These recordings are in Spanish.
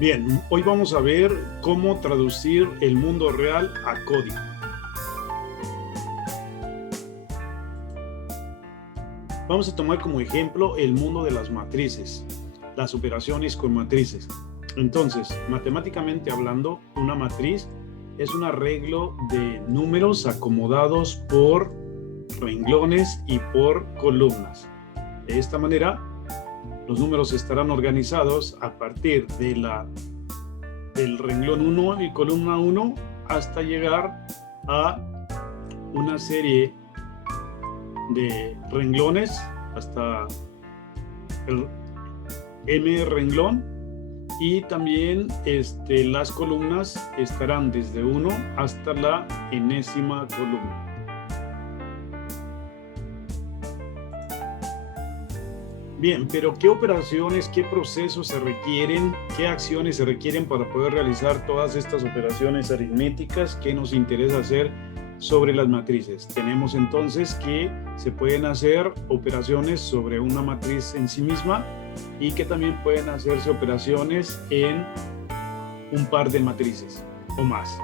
Bien, hoy vamos a ver cómo traducir el mundo real a código. Vamos a tomar como ejemplo el mundo de las matrices, las operaciones con matrices. Entonces, matemáticamente hablando, una matriz es un arreglo de números acomodados por renglones y por columnas. De esta manera, los números estarán organizados a partir de del renglón 1 y columna 1 hasta llegar a una serie de renglones hasta el M renglón, y también las columnas estarán desde 1 hasta la enésima columna. Bien, pero ¿qué operaciones, qué procesos se requieren, qué acciones se requieren para poder realizar todas estas operaciones aritméticas que nos interesa hacer sobre las matrices? Tenemos entonces que se pueden hacer operaciones sobre una matriz en sí misma y que también pueden hacerse operaciones en un par de matrices o más.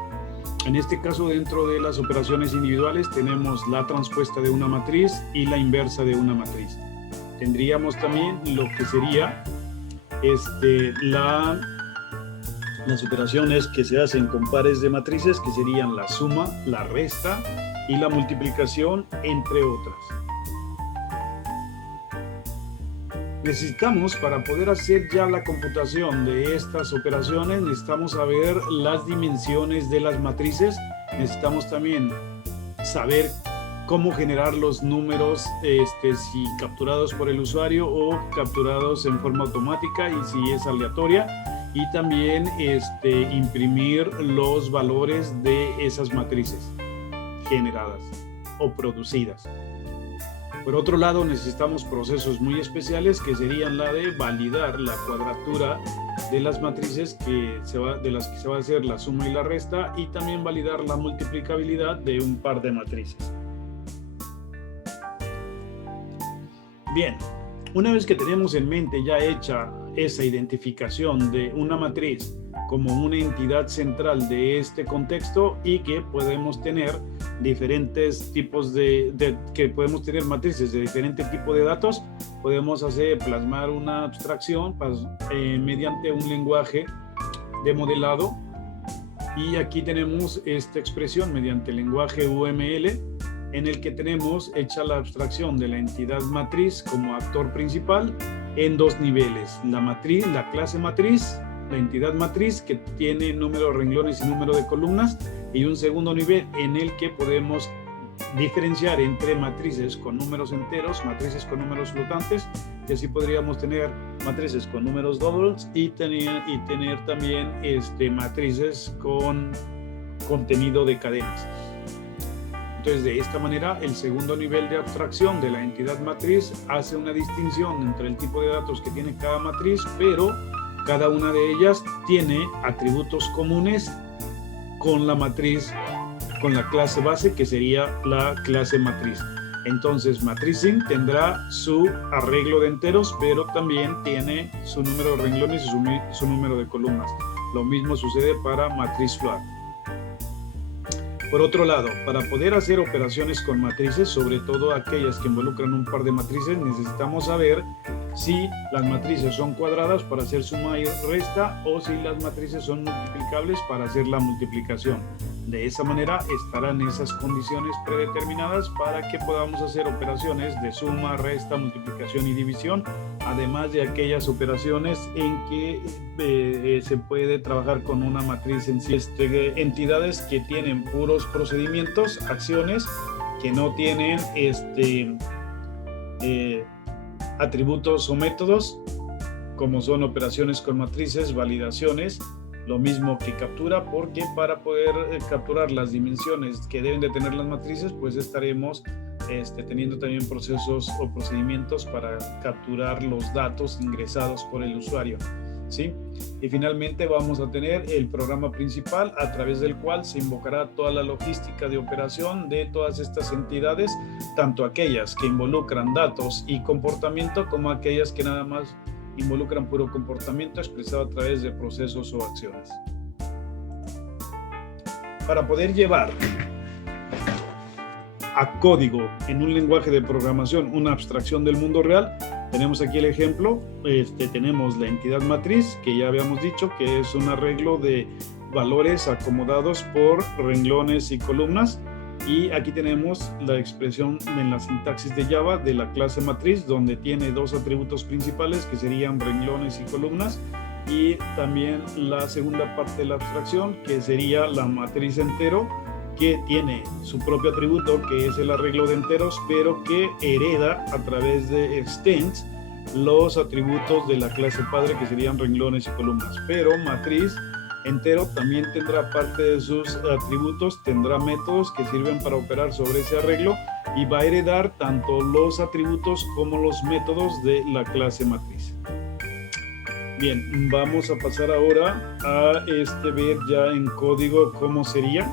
En este caso, dentro de las operaciones individuales tenemos la transpuesta de una matriz y la inversa de una matriz. Tendríamos también lo que sería las operaciones que se hacen con pares de matrices, que serían la suma, la resta y la multiplicación, entre otras. Necesitamos, para poder hacer ya la computación de estas operaciones, necesitamos saber las dimensiones de las matrices. Necesitamos también saber cómo generar los números, si capturados por el usuario o capturados en forma automática, y si es aleatoria, y también imprimir los valores de esas matrices generadas o producidas. Por otro lado, necesitamos procesos muy especiales, que serían la de validar la cuadratura de las matrices de las que se va a hacer la suma y la resta, y también validar la multiplicabilidad de un par de matrices. Bien, una vez que tenemos en mente ya hecha esa identificación de una matriz como una entidad central de este contexto, y que podemos tener diferentes tipos que podemos tener matrices de diferente tipo de datos, podemos plasmar una abstracción mediante un lenguaje de modelado. Y aquí tenemos esta expresión mediante el lenguaje UML, en el que tenemos hecha la abstracción de la entidad matriz como actor principal en dos niveles: la clase matriz, la entidad matriz, que tiene número de renglones y número de columnas, y un segundo nivel en el que podemos diferenciar entre matrices con números enteros, matrices con números flotantes, y así podríamos tener matrices con números doubles y tener también matrices con contenido de cadenas. Entonces, de esta manera, el segundo nivel de abstracción de la entidad matriz hace una distinción entre el tipo de datos que tiene cada matriz, pero cada una de ellas tiene atributos comunes con la matriz, con la clase base, que sería la clase matriz. Entonces, matricing tendrá su arreglo de enteros, pero también tiene su número de renglones y su número de columnas. Lo mismo sucede para matriz float. Por otro lado, para poder hacer operaciones con matrices, sobre todo aquellas que involucran un par de matrices, necesitamos saber si las matrices son cuadradas para hacer suma y resta, o si las matrices son multiplicables para hacer la multiplicación. De esa manera estarán esas condiciones predeterminadas para que podamos hacer operaciones de suma, resta, multiplicación y división, además de aquellas operaciones en que se puede trabajar con una matriz en sí. Entidades que tienen puros procedimientos, acciones, que no tienen atributos o métodos, como son operaciones con matrices, validaciones, lo mismo que captura, porque para poder capturar las dimensiones que deben de tener las matrices, pues estaremos teniendo también procesos o procedimientos para capturar los datos ingresados por el usuario, ¿sí? Y finalmente vamos a tener el programa principal, a través del cual se invocará toda la logística de operación de todas estas entidades, tanto aquellas que involucran datos y comportamiento como aquellas que nada más involucran puro comportamiento expresado a través de procesos o acciones. Para poder llevar a código en un lenguaje de programación una abstracción del mundo real, tenemos aquí el ejemplo. Tenemos la entidad matriz, que ya habíamos dicho que es un arreglo de valores acomodados por renglones y columnas, y aquí tenemos la expresión en la sintaxis de Java de la clase matriz, donde tiene dos atributos principales que serían renglones y columnas, y también la segunda parte de la abstracción, que sería la matriz entero, que tiene su propio atributo, que es el arreglo de enteros, pero que hereda a través de extends los atributos de la clase padre, que serían renglones y columnas. Pero matriz entero también tendrá parte de sus atributos, tendrá métodos que sirven para operar sobre ese arreglo, y va a heredar tanto los atributos como los métodos de la clase matriz. Bien, vamos a pasar ahora a ver ya en código cómo sería.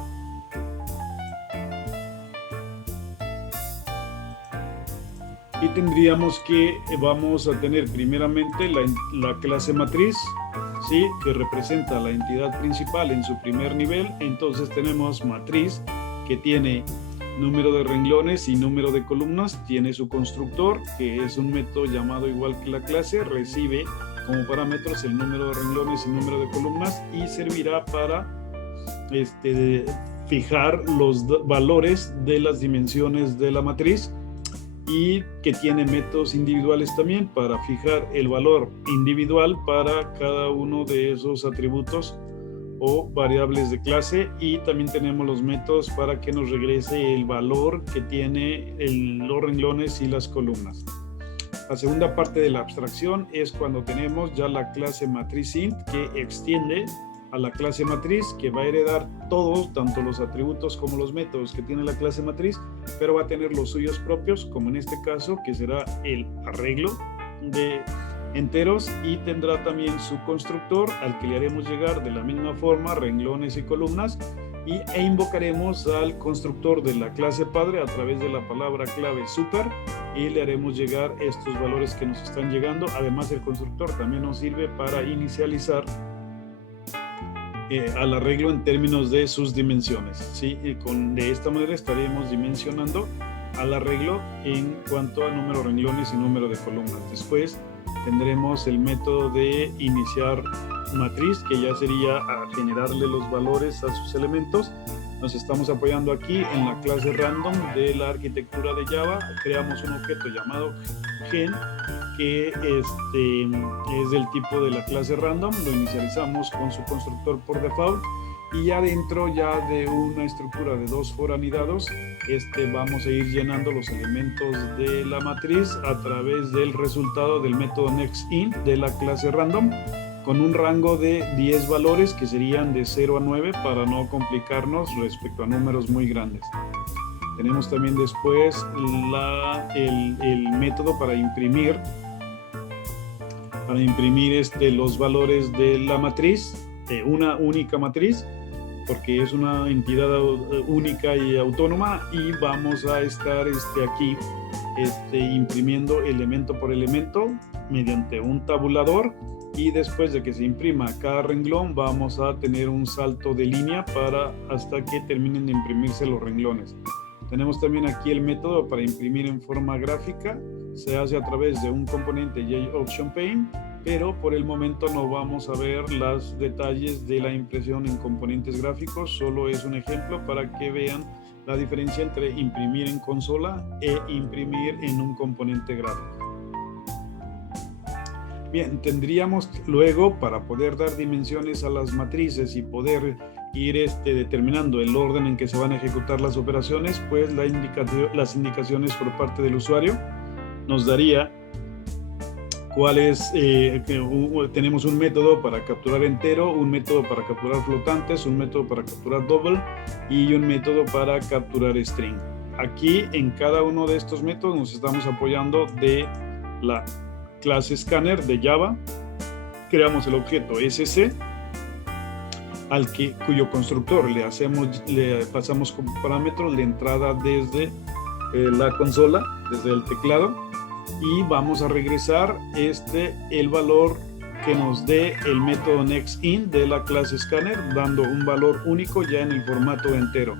Y tendríamos que, vamos a tener primeramente la clase matriz, ¿sí?, que representa la entidad principal en su primer nivel. Entonces tenemos matriz, que tiene número de renglones y número de columnas, tiene su constructor, que es un método llamado igual que la clase, recibe como parámetros el número de renglones y número de columnas, y servirá para fijar los valores de las dimensiones de la matriz, y que tiene métodos individuales también para fijar el valor individual para cada uno de esos atributos o variables de clase, y también tenemos los métodos para que nos regrese el valor que tiene los renglones y las columnas. La segunda parte de la abstracción es cuando tenemos ya la clase matriz int, que extiende a la clase matriz, que va a heredar todos, tanto los atributos como los métodos que tiene la clase matriz, pero va a tener los suyos propios, como en este caso, que será el arreglo de enteros, y tendrá también su constructor, al que le haremos llegar de la misma forma renglones y columnas, e invocaremos al constructor de la clase padre a través de la palabra clave super, y le haremos llegar estos valores que nos están llegando. Además, el constructor también nos sirve para inicializar al arreglo en términos de sus dimensiones, ¿sí? De esta manera estaremos dimensionando al arreglo en cuanto a número de renglones y número de columnas. Después tendremos el método de iniciar matriz, que ya sería a generarle los valores a sus elementos. Nos estamos apoyando aquí en la clase random de la arquitectura de Java. Creamos un objeto llamado gen, que es del tipo de la clase random. Lo inicializamos con su constructor por default, y ya dentro ya de una estructura de dos for anidados, vamos a ir llenando los elementos de la matriz a través del resultado del método nextInt de la clase random, con un rango de 10 valores que serían de 0 a 9 para no complicarnos respecto a números muy grandes. Tenemos también después el método para imprimir los valores de la matriz, una única matriz, porque es una entidad única y autónoma, y vamos a estar aquí imprimiendo elemento por elemento mediante un tabulador, y después de que se imprima cada renglón vamos a tener un salto de línea hasta que terminen de imprimirse los renglones. Tenemos también aquí el método para imprimir en forma gráfica. Se hace a través de un componente JOptionPane, pero por el momento no vamos a ver los detalles de la impresión en componentes gráficos. Solo es un ejemplo para que vean la diferencia entre imprimir en consola e imprimir en un componente gráfico. Bien, tendríamos luego, para poder dar dimensiones a las matrices y poder ir determinando el orden en que se van a ejecutar las operaciones, pues las indicaciones por parte del usuario nos daría tenemos un método para capturar entero, un método para capturar flotantes, un método para capturar double y un método para capturar string. Aquí en cada uno de estos métodos nos estamos apoyando de la clase scanner de Java. Creamos el objeto SC, cuyo constructor le pasamos como parámetro la entrada desde la consola, desde el teclado, y vamos a regresar el valor que nos dé el método nextInt de la clase scanner, dando un valor único ya en el formato entero.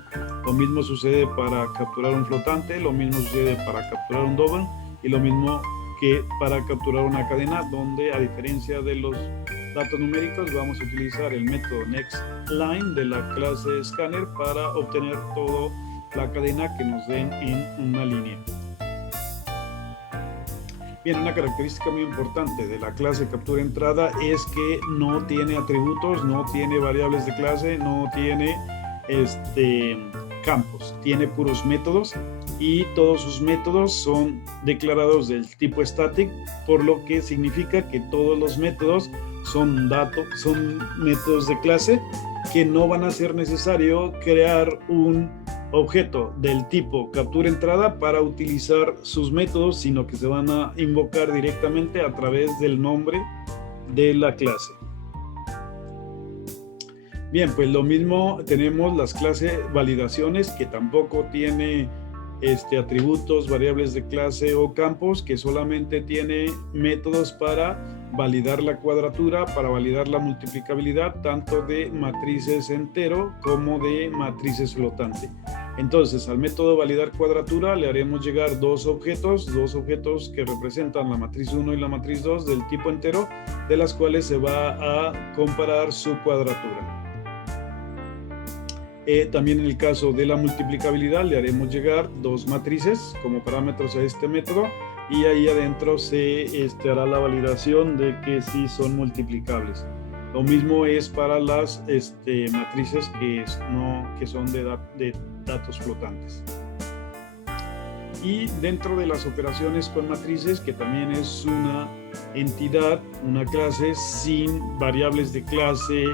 Lo mismo sucede para capturar un flotante, lo mismo sucede para capturar un double y lo mismo que para capturar una cadena, donde a diferencia de los datos numéricos vamos a utilizar el método nextLine de la clase scanner para obtener toda la cadena que nos den en una línea. Bien, una característica muy importante de la clase captura entrada es que no tiene atributos, no tiene variables de clase, no tiene campos, tiene puros métodos y todos sus métodos son declarados del tipo static, por lo que significa que todos los métodos son métodos de clase que no van a ser necesario crear un objeto del tipo captura entrada para utilizar sus métodos, sino que se van a invocar directamente a través del nombre de la clase. Bien, pues lo mismo tenemos las clases validaciones, que tampoco tiene atributos, variables de clase o campos, que solamente tiene métodos para validar la cuadratura, para validar la multiplicabilidad, tanto de matrices entero como de matrices flotante. Entonces, al método validar cuadratura le haremos llegar dos objetos que representan la matriz 1 y la matriz 2 del tipo entero, de las cuales se va a comparar su cuadratura. También en el caso de la multiplicabilidad le haremos llegar dos matrices como parámetros a este método, y ahí adentro se hará la validación de que sí son multiplicables. Lo mismo es para las matrices que son de datos flotantes. Y dentro de las operaciones con matrices, que también es una entidad, una clase sin variables de clase,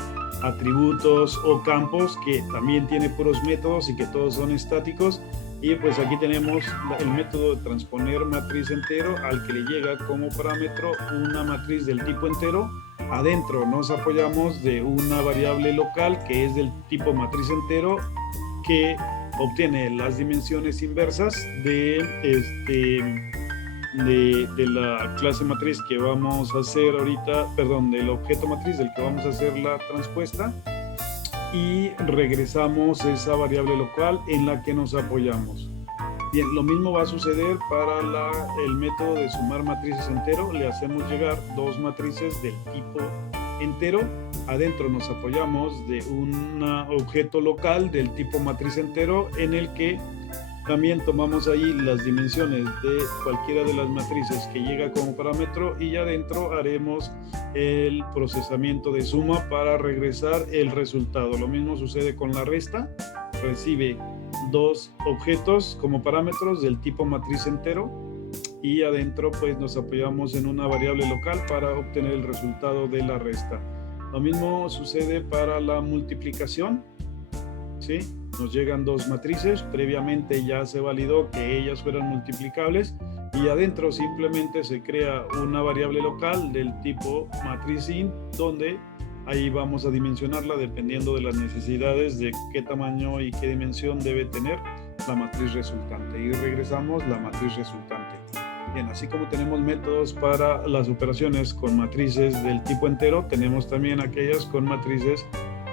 atributos o campos, que también tiene puros métodos y que todos son estáticos. Y pues aquí tenemos el método de transponer matriz entero, al que le llega como parámetro una matriz del tipo entero. Adentro nos apoyamos de una variable local que es del tipo matriz entero, que obtiene las dimensiones inversas de la clase matriz que vamos a hacer ahorita, perdón, del objeto matriz del que vamos a hacer la transpuesta, y regresamos esa variable local en la que nos apoyamos. Bien, lo mismo va a suceder para el método de sumar matrices entero. Le hacemos llegar dos matrices del tipo entero. Adentro nos apoyamos de un objeto local del tipo matriz entero, en el que también tomamos ahí las dimensiones de cualquiera de las matrices que llega como parámetro, y ya adentro haremos el procesamiento de suma para regresar el resultado. Lo mismo sucede con la resta. Recibe dos objetos como parámetros del tipo matriz entero, y adentro pues nos apoyamos en una variable local para obtener el resultado de la resta. Lo mismo sucede para la multiplicación, ¿sí? Nos llegan dos matrices, previamente ya se validó que ellas fueran multiplicables, y adentro simplemente se crea una variable local del tipo matriz int, donde ahí vamos a dimensionarla dependiendo de las necesidades de qué tamaño y qué dimensión debe tener la matriz resultante, y regresamos la matriz resultante. Bien, así como tenemos métodos para las operaciones con matrices del tipo entero, tenemos también aquellas con matrices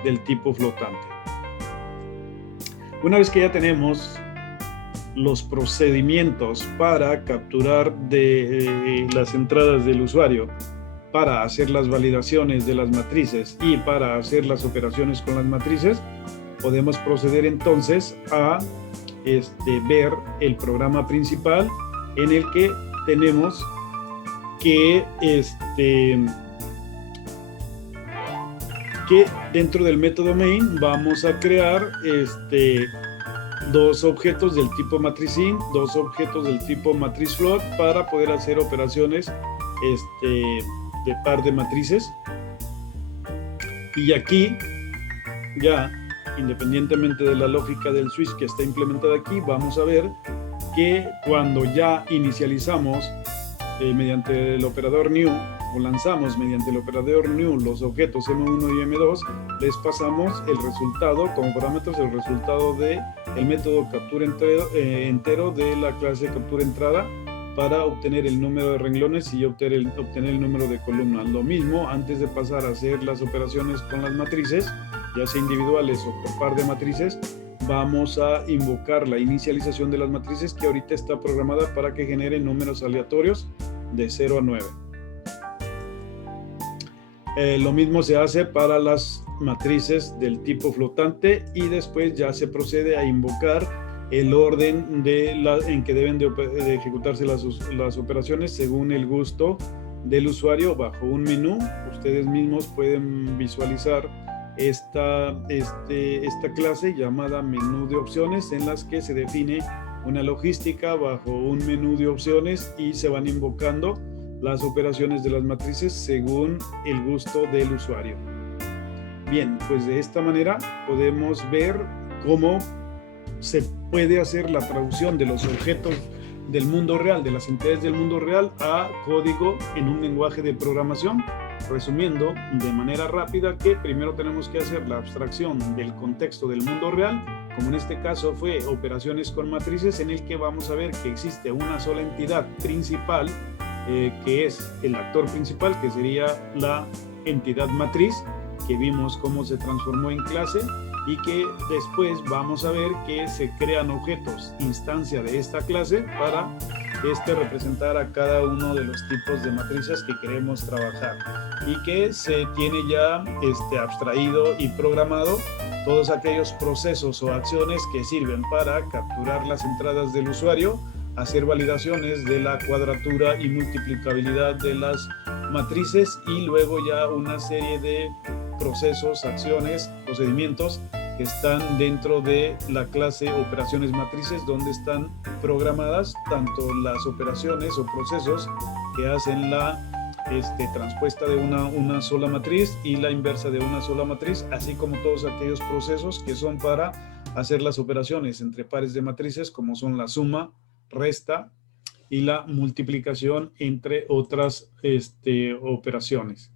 del tipo flotante. Una vez que ya tenemos los procedimientos para capturar las entradas del usuario, para hacer las validaciones de las matrices y para hacer las operaciones con las matrices, podemos proceder entonces a ver el programa principal, en el que tenemos que dentro del método main vamos a crear dos objetos del tipo matriz int, dos objetos del tipo matriz float, para poder hacer operaciones de par de matrices. Y aquí ya, independientemente de la lógica del switch que está implementada aquí, vamos a ver que cuando ya inicializamos mediante el operador new, o lanzamos mediante el operador new los objetos M1 y M2, les pasamos el resultado como parámetros, el resultado del método captura entero de la clase captura entrada, para obtener el número de renglones y obtener el número de columnas. Lo mismo, antes de pasar a hacer las operaciones con las matrices, ya sea individuales o por par de matrices, vamos a invocar la inicialización de las matrices, que ahorita está programada para que genere números aleatorios de 0 a 9. Lo mismo se hace para las matrices del tipo flotante y después ya se procede a invocar el orden en que deben de ejecutarse las operaciones según el gusto del usuario bajo un menú. Ustedes mismos pueden visualizar esta clase llamada menú de opciones, en las que se define una logística bajo un menú de opciones y se van invocando las operaciones de las matrices según el gusto del usuario. Bien, pues de esta manera podemos ver cómo se puede hacer la traducción de los objetos del mundo real, de las entidades del mundo real, a código en un lenguaje de programación. Resumiendo de manera rápida, que primero tenemos que hacer la abstracción del contexto del mundo real, como en este caso fue operaciones con matrices, en el que vamos a ver que existe una sola entidad principal, que es el actor principal, que sería la entidad matriz, que vimos cómo se transformó en clase, y que después vamos a ver que se crean objetos instancia de esta clase para representar a cada uno de los tipos de matrices que queremos trabajar, y que se tiene ya abstraído y programado todos aquellos procesos o acciones que sirven para capturar las entradas del usuario, hacer validaciones de la cuadratura y multiplicabilidad de las matrices, y luego ya una serie de procesos, acciones, procedimientos que están dentro de la clase operaciones matrices, donde están programadas tanto las operaciones o procesos que hacen la transpuesta de una sola matriz y la inversa de una sola matriz, así como todos aquellos procesos que son para hacer las operaciones entre pares de matrices, como son la suma, resta y la multiplicación, entre otras operaciones.